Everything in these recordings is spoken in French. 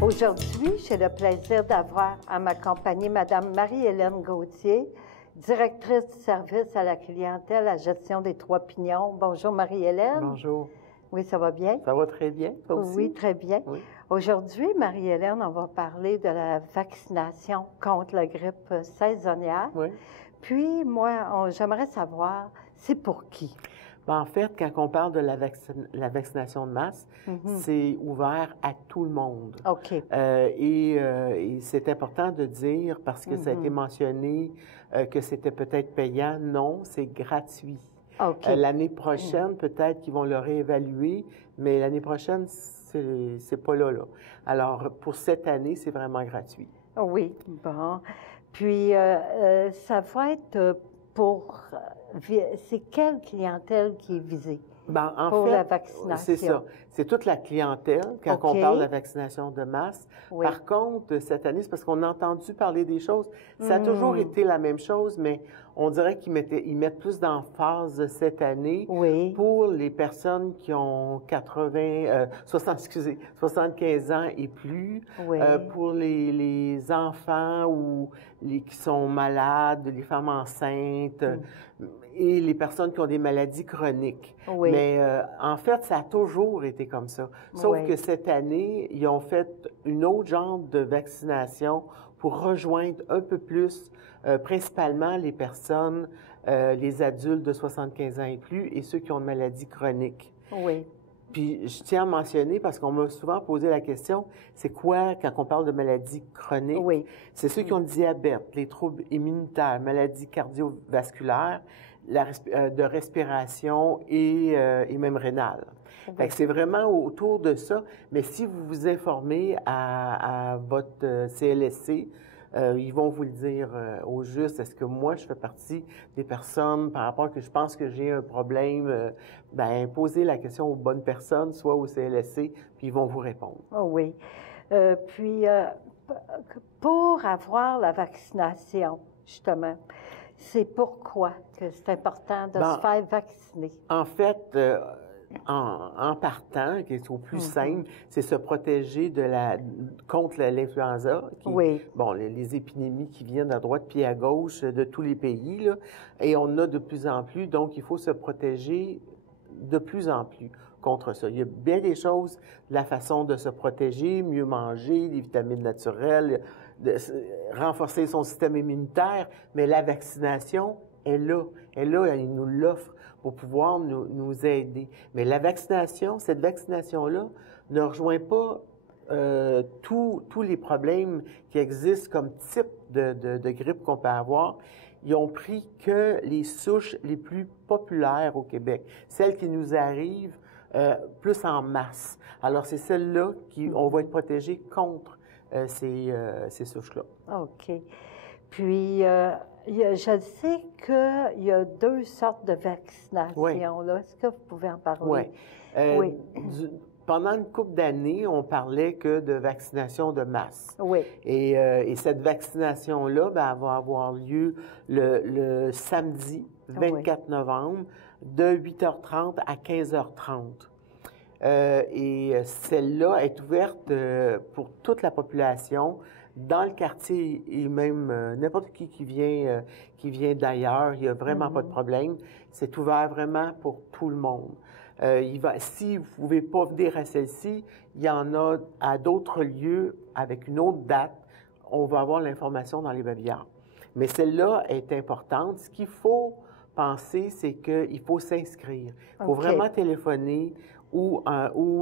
Aujourd'hui, j'ai le plaisir d'avoir à ma compagnie Mme Marie-Hélène Gauthier, directrice du service à la clientèle, à la gestion des Trois Pignons. Bonjour Marie-Hélène. Bonjour. Oui, ça va bien? Ça va très bien, toi aussi? Oui, très bien. Oui. Aujourd'hui, Marie-Hélène, on va parler de la vaccination contre la grippe saisonnière. Oui. Puis, moi, j'aimerais savoir, c'est pour qui? En fait, quand on parle de la vaccination de masse, c'est ouvert à tout le monde. OK. Et c'est important de dire, parce que ça a été mentionné, que c'était peut-être payant. Non, c'est gratuit. OK. L'année prochaine, peut-être qu'ils vont le réévaluer, mais l'année prochaine, c'est pas là. Alors, pour cette année, c'est vraiment gratuit. Oui, bon. Puis, ça va être pour... c'est quelle clientèle qui est visée En fait, la vaccination? C'est ça. C'est toute la clientèle quand on parle de la vaccination de masse. Oui. Par contre, cette année, c'est parce qu'on a entendu parler des choses. Ça a toujours été la même chose, mais on dirait qu'ils mettent plus d'emphase cette année pour les personnes qui ont 75 ans et plus, pour les enfants ou qui sont malades, les femmes enceintes et les personnes qui ont des maladies chroniques. Oui. Mais en fait, ça a toujours été comme ça. Sauf que cette année, ils ont fait une autre genre de vaccination pour rejoindre un peu plus, principalement les personnes, les adultes de 75 ans et plus et ceux qui ont une maladie chronique. Oui. Puis, je tiens à mentionner, parce qu'on m'a souvent posé la question, c'est quoi, quand on parle de maladies chroniques? Oui. C'est ceux qui ont le diabète, les troubles immunitaires, maladies cardiovasculaires, de respiration et même rénale. Fait que c'est vraiment autour de ça. Mais si vous vous informez à votre CLSC, ils vont vous le dire au juste. Est-ce que moi, je fais partie des personnes par rapport que je pense que j'ai un problème? Posez la question aux bonnes personnes, soit au CLSC, puis ils vont vous répondre. Oh oui. Puis, pour avoir la vaccination, justement, c'est pourquoi que c'est important de se faire vacciner? En fait, en partant, qui est au plus simple, c'est se protéger contre l'influenza. Bon, les épidémies qui viennent à droite puis à gauche de tous les pays, là, et on a de plus en plus, donc il faut se protéger de plus en plus contre ça. Il y a bien des choses, la façon de se protéger, mieux manger, des vitamines naturelles, renforcer son système immunitaire, mais la vaccination est là. Elle nous l'offre pour pouvoir nous aider. Mais cette vaccination-là ne rejoint pas tous les problèmes qui existent comme type de grippe qu'on peut avoir. Ils ont pris que les souches les plus populaires au Québec, celles qui nous arrivent plus en masse. Alors, c'est celles-là on va être protégé contre ces souches-là. OK. Puis, je sais qu'il y a deux sortes de vaccinations. Là. Est-ce que vous pouvez en parler? Oui. Pendant une couple d'années, on parlait que de vaccination de masse. Oui. Et cette vaccination-là, elle va avoir lieu le samedi 24 novembre de 8h30 à 15h30. Et celle-là est ouverte pour toute la population dans le quartier et même n'importe qui vient d'ailleurs. Il n'y a vraiment pas de problème. C'est ouvert vraiment pour tout le monde. Si vous ne pouvez pas venir à celle-ci, il y en a à d'autres lieux avec une autre date. On va avoir l'information dans les babillards. Mais celle-là est importante. Ce qu'il faut penser, c'est qu'il faut s'inscrire. Il faut vraiment téléphoner ou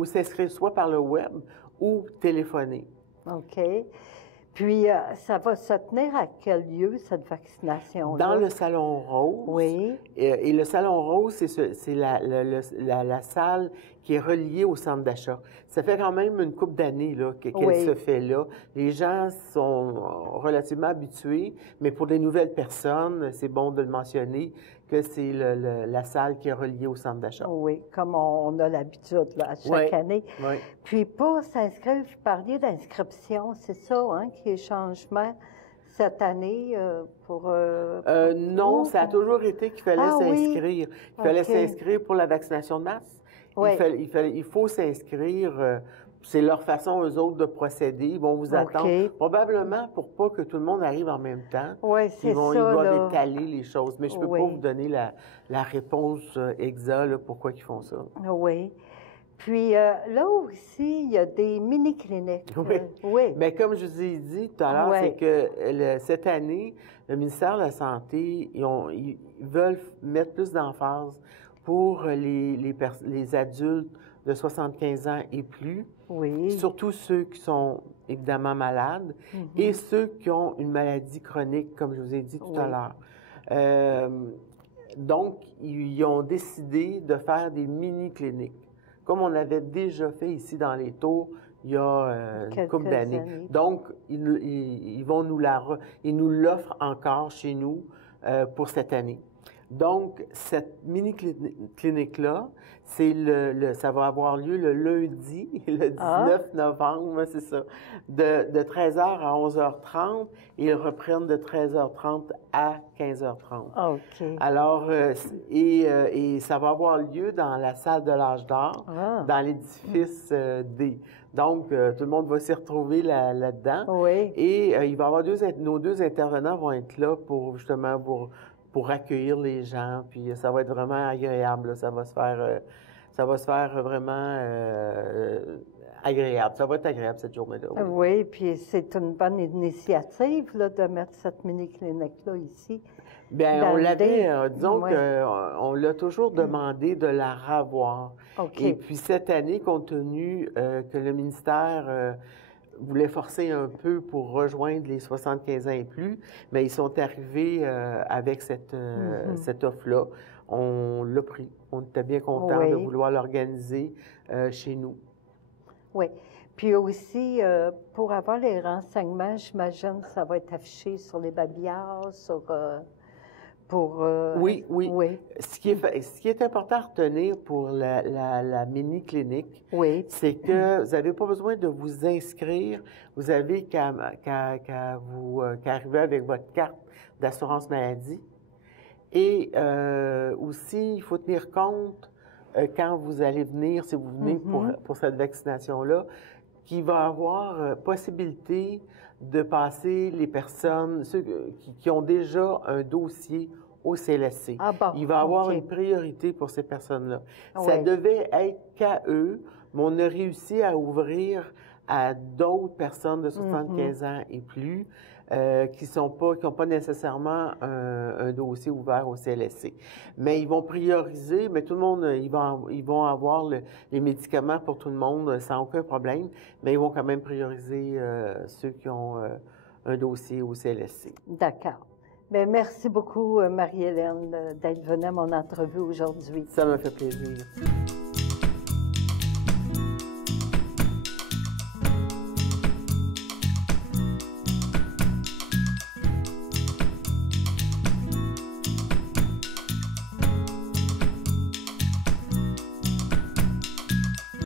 s'inscrire soit par le web ou téléphoner. OK. Puis, ça va se tenir à quel lieu, cette vaccination-là? Dans le Salon Rose. Oui. Et le Salon Rose, c'est la salle qui est reliée au centre d'achat. Ça fait quand même une couple d'années qu'elle se fait là. Les gens sont relativement habitués, mais pour des nouvelles personnes, c'est bon de le mentionner, que c'est la salle qui est reliée au centre d'achat. Oui, comme on a l'habitude à chaque année. Oui. Puis pour s'inscrire, vous parliez d'inscription, c'est ça, hein, qui est changement cette année pour non, ça a toujours été qu'il fallait s'inscrire. Il fallait s'inscrire pour la vaccination de masse. Il faut s'inscrire c'est leur façon, eux autres, de procéder. Ils vont vous attendre, probablement pour pas que tout le monde arrive en même temps. Oui, c'est ça. Ils doivent étaler les choses. Mais je peux pas vous donner la réponse exacte, pourquoi ils font ça. Oui. Puis là aussi, il y a des mini-cliniques. Oui. Bien, comme je vous ai dit tout à l'heure, c'est que cette année, le ministère de la Santé, ils veulent mettre plus d'emphase pour les adultes de 75 ans et plus. Oui. Surtout ceux qui sont évidemment malades et ceux qui ont une maladie chronique, comme je vous ai dit tout à l'heure. Donc, ils ont décidé de faire des mini-cliniques, comme on avait déjà fait ici dans les Tours il y a une couple d'années. Donc, ils nous l'offrent encore chez nous pour cette année. Donc, cette mini-clinique-là, ça va avoir lieu le lundi, le 19 novembre, c'est ça, de 13h à 11h30, et ils reprennent de 13h30 à 15h30. OK. Alors, et ça va avoir lieu dans la salle de l'Âge d'Or, dans l'édifice D. Donc, tout le monde va s'y retrouver là-dedans. Oui. Et il va y avoir nos deux intervenants vont être là pour justement pour accueillir les gens, puis ça va être vraiment agréable. Là. Ça va se faire vraiment agréable. Ça va être agréable cette journée-là. Oui, puis c'est une bonne initiative là, de mettre cette mini-clinique-là ici. Bien, on l'avait, disons qu'on l'a toujours demandé de la revoir. Et puis cette année, compte tenu que le ministère voulait forcer un peu pour rejoindre les 75 ans et plus, mais ils sont arrivés avec cette offre-là. On l'a pris. On était bien contents de vouloir l'organiser chez nous. Oui. Puis aussi, pour avoir les renseignements, j'imagine que ça va être affiché sur les babillards, Oui. Ce qui est important à retenir pour la mini-clinique, c'est que vous n'avez pas besoin de vous inscrire. Vous avez qu'à arriver avec votre carte d'assurance maladie. Et aussi, il faut tenir compte, quand vous allez venir, si vous venez pour cette vaccination-là, qu'il va y avoir possibilité de passer les personnes, ceux qui ont déjà un dossier au CLSC. Il va y avoir une priorité pour ces personnes-là. Ça devait être qu'à eux, mais on a réussi à ouvrir à d'autres personnes de 75 ans et plus qui n'ont pas nécessairement un dossier ouvert au CLSC. Mais ils vont prioriser, mais tout le monde, ils vont avoir les médicaments pour tout le monde sans aucun problème, mais ils vont quand même prioriser ceux qui ont un dossier au CLSC. D'accord. Bien, merci beaucoup, Marie-Hélène, d'être venue à mon entrevue aujourd'hui. Ça m'a fait plaisir.